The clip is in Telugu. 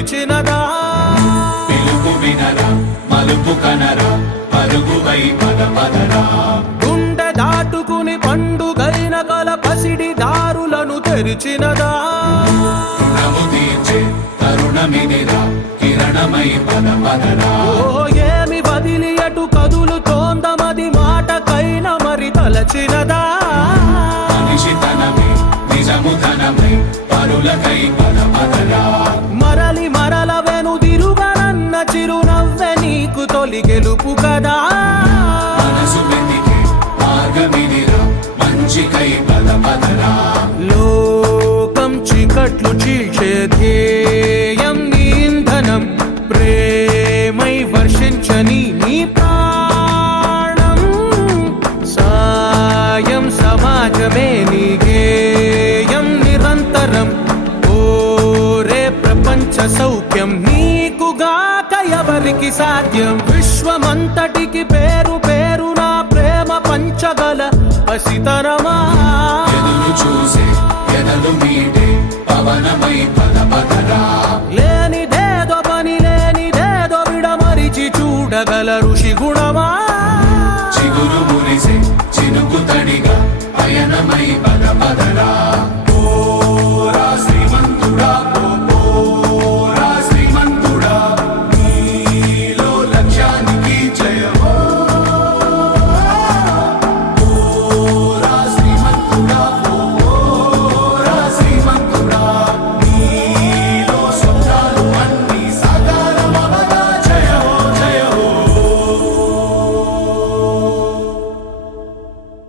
పిలిచినదా పిలుపు వినరా మలుపు కనరా పరుగువై పద పదరా గుండె దాటుకుని పండుగైన కల పసిడి దారులను తెరిచినదా రుణము తీర్చే తరుణమిదిరా కిరణమై పద పదరా ఓ ఏమి వదిలి అటు కదులుతోందమది మాటకైన మరి తలచినదా మనిషితనమే నిజముతనమై పరులకై పద పదరా మరలి మరల వెనుదిరుగనన్న చిరునవ్వె నీకు తొలి గెలుపు కదా మనసు వెతికే మార్గమిదిరా మంచికై పద పదరా లోకం చీకట్లు చీల్చే ధ్యేయం నీ ఇంధనం ప్రేమై వర్షించని నీ ప్రాణం సాయం సమాజమే నీ గేయం నిరంతరం ఓరే ప్రపంచ సౌఖ్యం నీకుగాక ఎవరికి సాధ్యం విశ్వమంతటికి పేరు పేరు నా ప్రేమ పంచగల పసితరమా ఎదురు చూసే ఎదలు మీటే పవనమై పద పదరా లేనిదేదో పని లేనిదేదో విడమరిచి చూడగల ఋషి గుణమా చిగురు మురిసే చినుకు తడిగా పయనమై పద పదరా